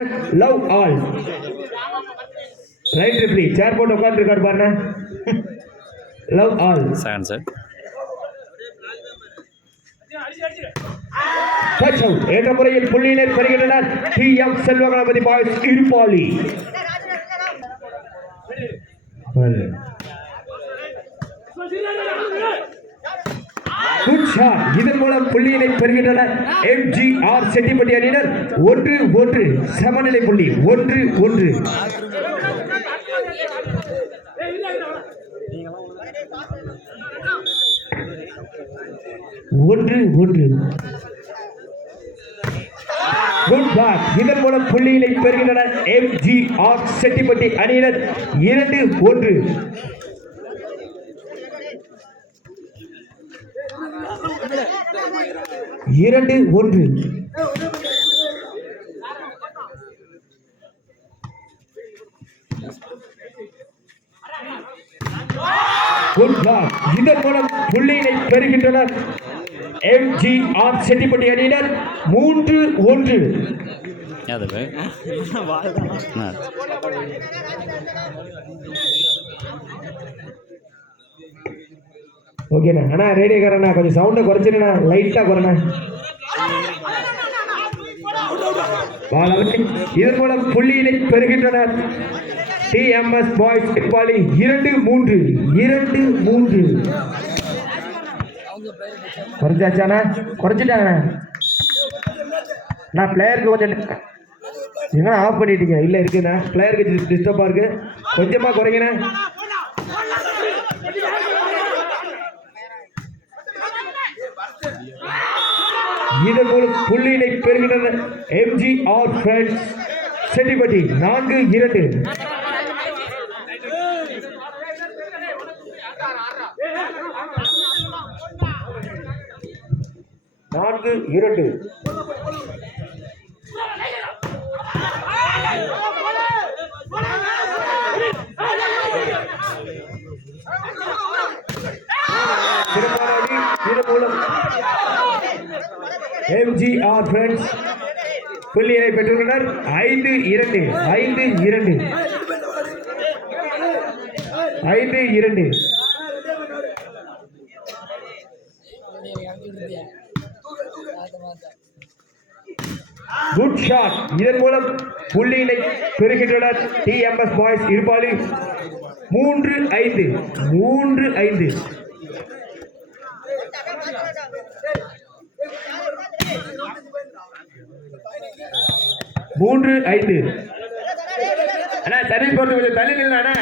Love all. Right Ripley சேர் போட்டு உட்காந்துருக்காரு பாருங்க. Love all second sir. Touch out. என்ற முறையில் புள்ளியினை பெறுகின்றனர் டி.எம். செல்வகணபதி பாய்ஸ் இருப்பாளி. இதன் மூலம் புள்ளியினை பெறுகின்றனர் எம்.ஜி.ஆர். செட்டிப்பட்டி அணியினர் 1-1 சமநிலை புள்ளி 1-1. இதன் மூலம் புள்ளியினை பெறுகின்றனர் எம்.ஜி.ஆர். செட்டிப்பட்டி அணியினர் 2-1. இதன் மூலம் புள்ளியினை பெறுகின்றனர் எம்.ஜி.ஆர். செட்டிப்பட்டி அணியினர் 3-1. ஓகேண்ணா அண்ணா ரேடியோக்காரண்ணா கொஞ்சம் சவுண்டை குறைச்சிருண்ணா, லைட்டாக குறைண்ணா. இதன் மூலம் புள்ளியினை பெறுகின்றனர் டி.எம்.எஸ். பாய்ஸ் இருப்பாளி 2-3. குறைஞ்சாச்சாண்ணா? குறைச்சிட்டாங்கண்ணா. நான் பிளேயருக்கு கொஞ்சம் எங்கன்னா ஆஃப் பண்ணிட்டீங்க. இல்லை இருக்குண்ணா, பிளேயருக்கு டிஸ்டர்பாக இருக்கு, கொஞ்சமாக குறைங்கண்ணா. இதன் மூலம் புள்ளியினை பெறுகின்றனர் எம்.ஜி.ஆர். ஃப்ரெண்ட்ஸ் செட்டிப்பட்டி 4-2. எம்.ஜி.ஆர். ஃப்ரெண்ட்ஸ் புள்ளியினை பெற்றுள்ளனர் 5-2. Good shot. இதன் மூலம் புள்ளியினை பெறுகின்றனர் டி.எம்.எஸ். பாய்ஸ் இருப்பாளி 3-5. 3-5. அண்ணா சர்வீஸ் போறது கொஞ்சம் தள்ளி நில்ல அண்ணா.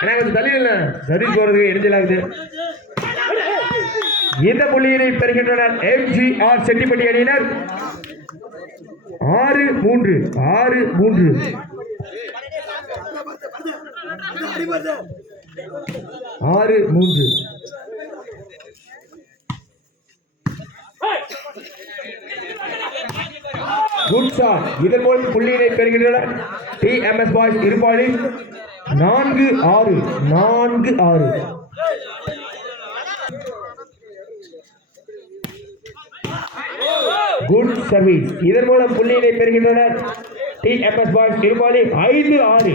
அண்ணா கொஞ்சம் தள்ளி நில்ல, சர்வீஸ் போறதுக்கு எரிஞ்சலாகுது. இந்த புள்ளியினை பெறுகின்றனர் எம்.ஜி.ஆர். செட்டிப்பட்டி அணியினர் 6-3. Good shot. இதன் மூலம் புள்ளியினை பெறுகின்றனர் TMS. Boys Iruppali 4-6. Good service. இதன் மூலம் புள்ளியினை பெறுகின்றனர் டி.எம்.எஸ். பாய்ஸ் இருப்பாளி 5-6.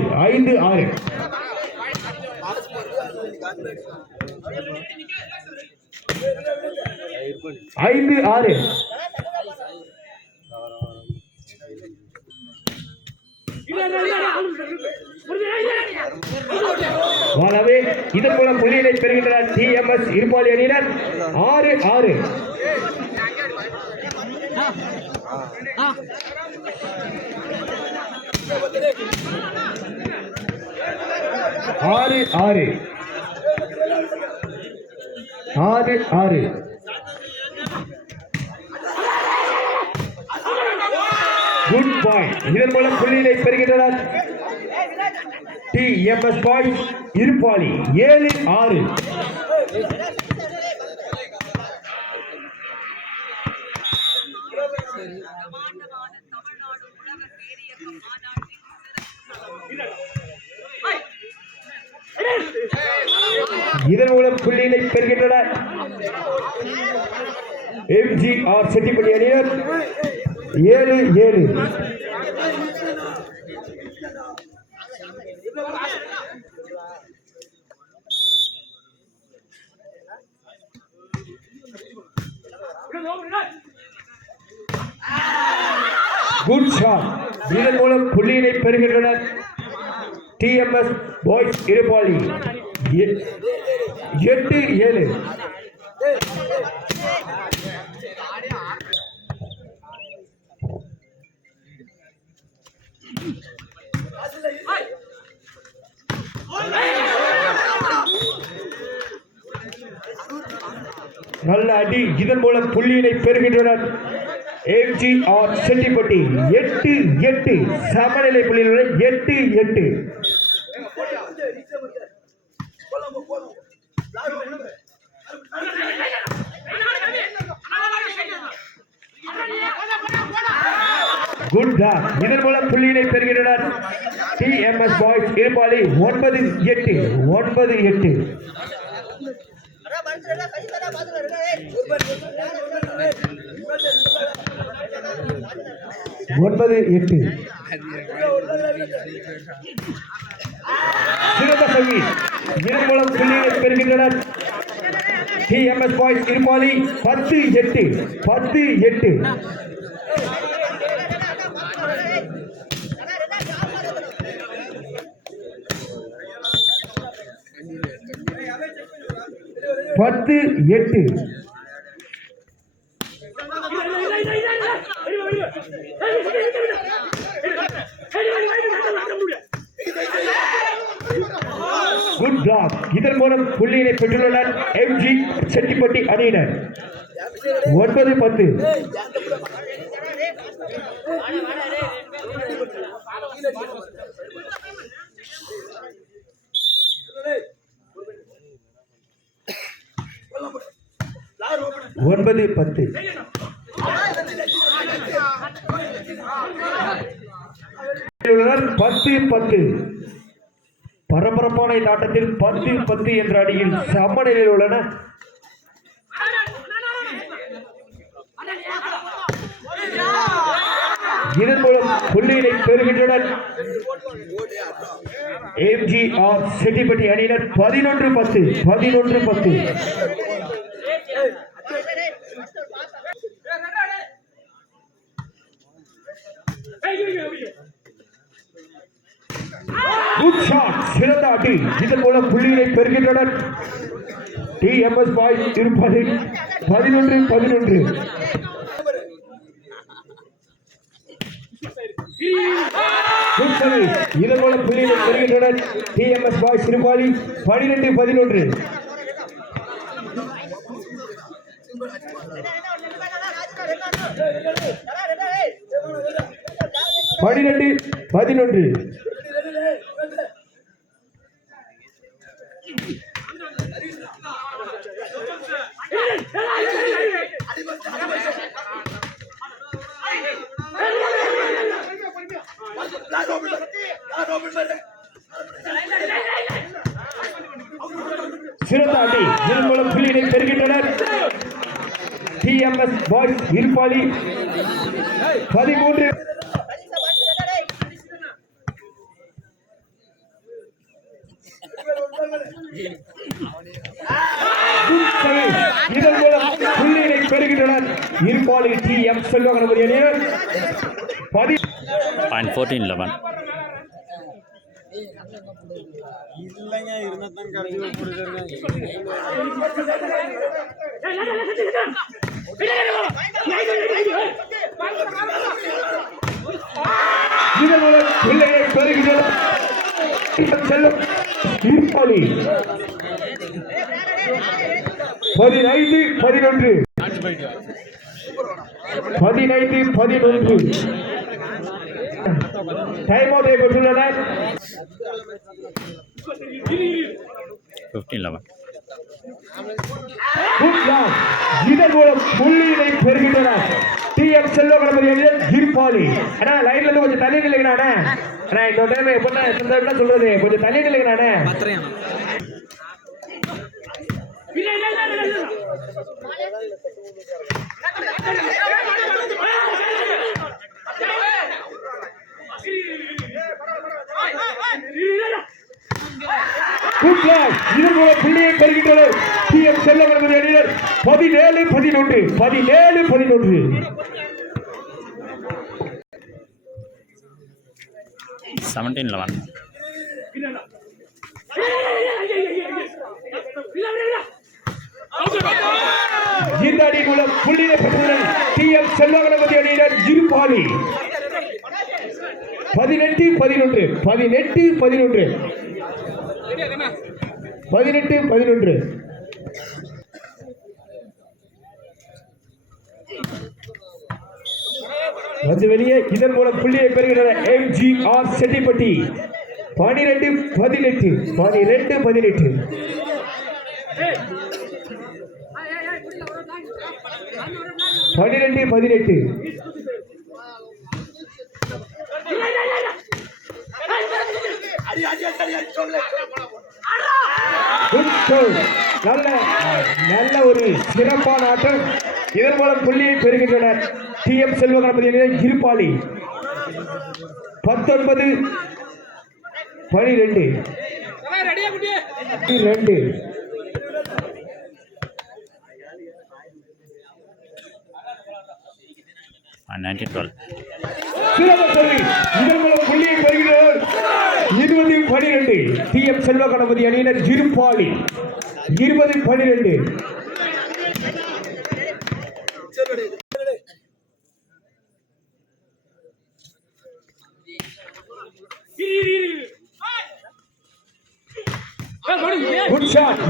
5-6. இதன் மூலம் புள்ளியினை பெறுகின்றனர் டி.எம்.எஸ். இருப்பாளி அணியினர் 6-6. Good point. இதன் மூலம் புள்ளியினை பெறுகின்றனர் டி.எம்.எஸ். பாய்ஸ் இருப்பாளி 7-6. இதன் மூலம் புள்ளியினை பெறுகின்றனர் எம்.ஜி.ஆர். செட்டிப்பட்டி அணியினர் 7-7. Good shot. இதன் மூலம் புள்ளியினை பெறுகின்றனர் டிஎம்எஸ் பாய்ஸ் இருபாலி 8-7. நல்ல அடி. இதன் மூலம் புள்ளியினை பெறுகின்றனர் எம்ஜிஆர் செட்டிப்பட்டி 8-8. சமநிலை புள்ளியுடன் 8-8. Good talk. இதன் மூலம் புள்ளியினை பெறுகின்றனர் டிஎம்எஸ் பாய்ஸ் இருபாலி 9-8. 9-8. சிறந்த சர்வீஸ். இதன் மூலம் புள்ளியை பெறுகின்றனர் TMS boys Irupali 10-8. 10-8. Good block. இதன் மூலம் புள்ளியினை பெற்றுள்ளனர் எம்ஜி செட்டிப்பட்டி அணியினர் 9-10. பரபரப்பான இந்த ஆட்டத்தில் 10-10 என்ற அடியில் சமநிலையில் உள்ளன. இதன் மூலம் புள்ளியினை பெறுகின்றனர் எம்ஜிஆர் செட்டிப்பட்டி அணியினர் 11-10. 11-10. Good shot. சிறந்த அடி. இதன் மூலம் புள்ளியை பெறுகின்றனர் டிஎம்எஸ் பாய்ஸ் இருப்பது 11-11. இதன் மூலம் புள்ளியை பெறுகின்றனர் டிஎம்எஸ் பாய்ஸ் இருப்பாளி 12-11. 12-11. சிறந்த அடி. இதன் மூலம் புள்ளியை பெறுகின்றனர் டிஎம்எஸ் பாய்ஸ் இருப்பாளி 13. இதன் மூலம் புள்ளியை பெறுகின்றனர் இருப்பாளி டிஎம் செல்வ கணபதி அணியினர் 14-11. இதன் மூலம் புள்ளியை பெறுகின்றனர் செல்வம் இருப்பாளி 15-11. 15-11. டைம் அவுட் பெற்றுள்ளனர் 15-11. இதன் மூலம் புள்ளியினை பெறுகின்றனர் டிஎம் செல்வ கணபதி அணியினர் இருப்பாளி. அண்ணா லைன்ல இருந்து கொஞ்சம் தள்ளி நில்லுங்கண்ணா. அண்ணா இன்னொரு டைம் எப்படின்னா சொல்றது கொஞ்சம் தள்ளி நில்லுங்கண்ணா. இதன் மூலம் புள்ளியை பெறுகின்றனர் TM செல்ல கணபதி அணியினர் 17-11 17-11 17-11 இந்த அணி மூலம் புள்ளியை பெற்றுள்ளனர் TM செல்ல கணபதி அணியினர் இருபாலி 18-11 18-11 18-11 வந்து வெளியே இதன் மூலம் புள்ளியை பெறுகின்றனர் MGR செட்டிப்பட்டி 12-18 12-18 12-18 நல்ல ஒரு சிறப்பான ஆட்டம் இதன் மூலம் புள்ளியை பெறுகின்றனர் TM செல்வ கணபதி அணியினர் இருபாலி 19-12 19-12 இதன் மூலம் புள்ளியை பெறுகின்றனர் 20-12 TM செல்வ கணபதி அணியினர் இருபாலி 20-12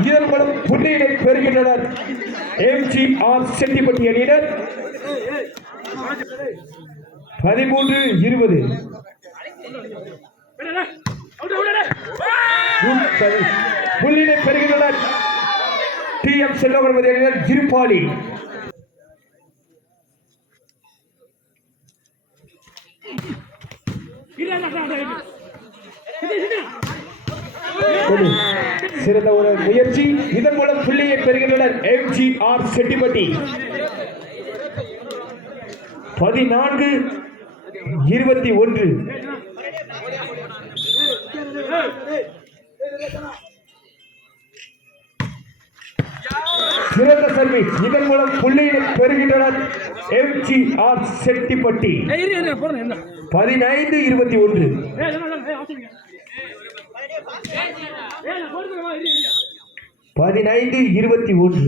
இதன் மூலம் புள்ளியினை பெறுகின்றனர் MGR செட்டிப்பட்டி அணியினர் 13-20 புள்ளியினை பெறுகின்றனர் TM செல்வ கணபதி அணியினர் இருபாலி சிறந்த ஒரு முயற்சி இதன் மூலம் புள்ளியை பெறுகின்றனர் MGR செட்டிப்பட்டி 14-21 சிறந்த சர்வீஸ் இதன் மூலம் புள்ளியை பெறுகின்றனர் MGR செட்டிப்பட்டி 15-21 15-21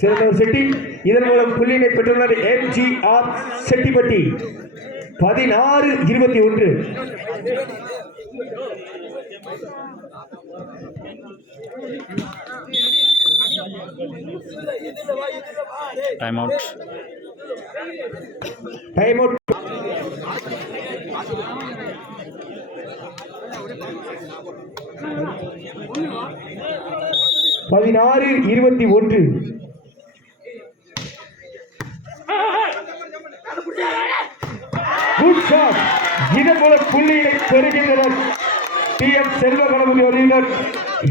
சிறந்த ஒரு செட்டி இதன் மூலம் புள்ளியினை பெற்றுள்ளனர் MGR Chettipatti 16-21 time out 16-21 good shot இதன் மூலம் புள்ளியை பெறுகின்றனர் TM செல்வ கணபதி அணியினர்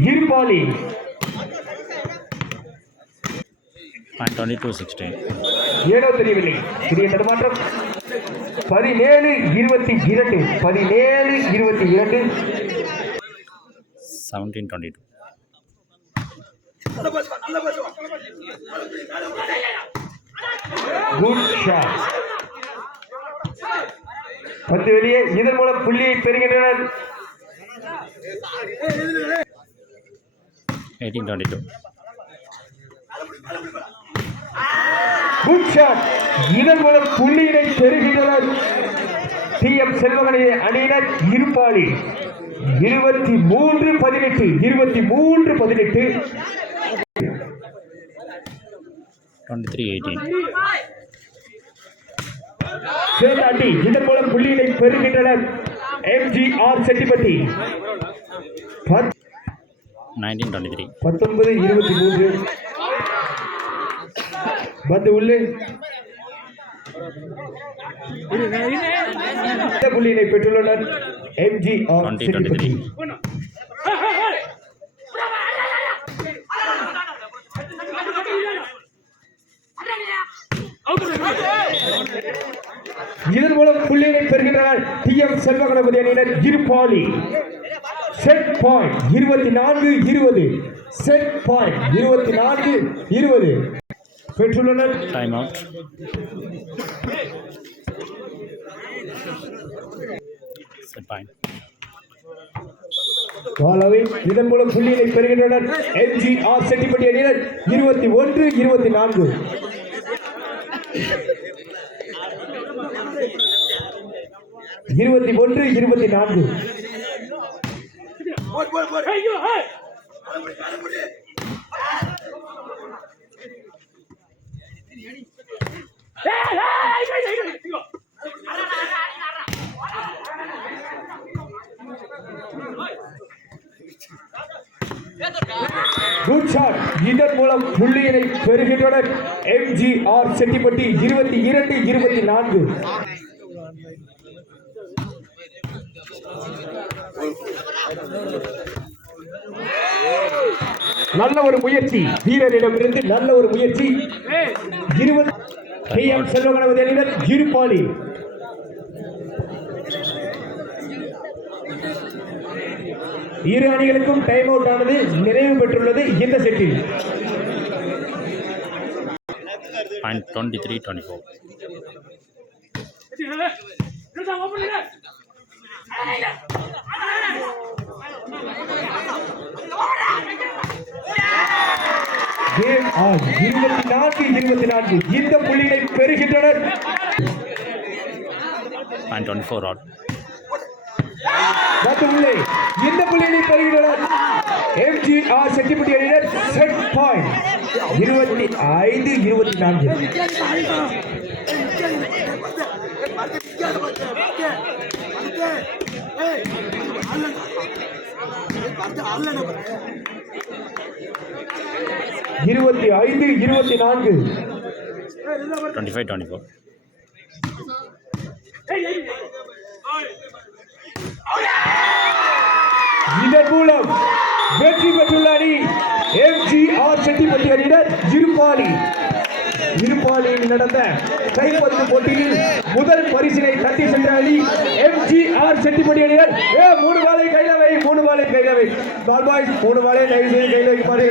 இருபாலி 22-16 ஏனோ தெரியவில்லை சிறிய தடுமாற்றம் 17-22 17-22 17-22 குட் ஷாட் பந்து வெளியே இதன் மூலம் புள்ளியை பெறுகின்றனர் 18-22 குட் ஷாட் இதன் மூலம் புள்ளியினை பெறுகின்றனர் TM செல்வகணி அணியினர் இருபாலி 23-18 23-18 23-18 சேதாண்டி இதன் மூலம் புள்ளியினை பெறுகின்றனர் MGR செட்டிப்பட்டி 19-23 19-23 பந்து உள்ளே இந்த புள்ளியினை பெற்றுள்ளனர் எம்ஜிஆர் 20-23. இதன் மூலம் புள்ளியினை பெறுகின்றனர் டிஎம் செல்வ கணபதி அணியினர் Irupalai. Set point 24-20. Set point 24-20 பெற்றுள்ளனர். Time out. Set point. இதன் மூலம் புள்ளியினை பெறுகின்றனர் எம்ஜிஆர் செட்டிப்பட்டி அணியினர் 21-24. Good shot. இதன் மூலம் புள்ளியினை பெறுகின்றனர் எம்ஜிஆர் செட்டிப்பட்டி 22-24. நல்ல ஒரு முயற்சி வீரரிடமிருந்து, நல்ல ஒரு முயற்சி. 20 டிஎம் செல்வ கணபதி அணியினர் இருபாலி. இரு அணிகளுக்கும் டைம் அவுட் ஆனது நிறைவு பெற்றுள்ளது இந்த செட்டில். Point 23-24. Game on 24-24. இந்த புள்ளியை பெறுகின்றனர். Point 24 odd. இந்த புள்ளியை பெறுகின்றனர் எம்ஜிஆர் செட்டிப்பட்டி அணியினர். Set point 25-24. இருபத்தி 25-24. 25-24. இதன் மூலம் வெற்றி பெற்றுள்ள அணி எம்ஜிஆர் செட்டிப்பட்டி அணியினர் இருபாலி. இருபாலியில் நடந்த கைப்பந்து போட்டியில் முதல் பரிசினை தட்டி சென்ற அணி எம்ஜிஆர் செட்டிப்பட்டி அணியினர். 3 பாலை கையில வை, 3 பாலை கையில வை. பால் பாய்ஸ் 3 பாலை தயவு செய்து கையில வைப்பாரு.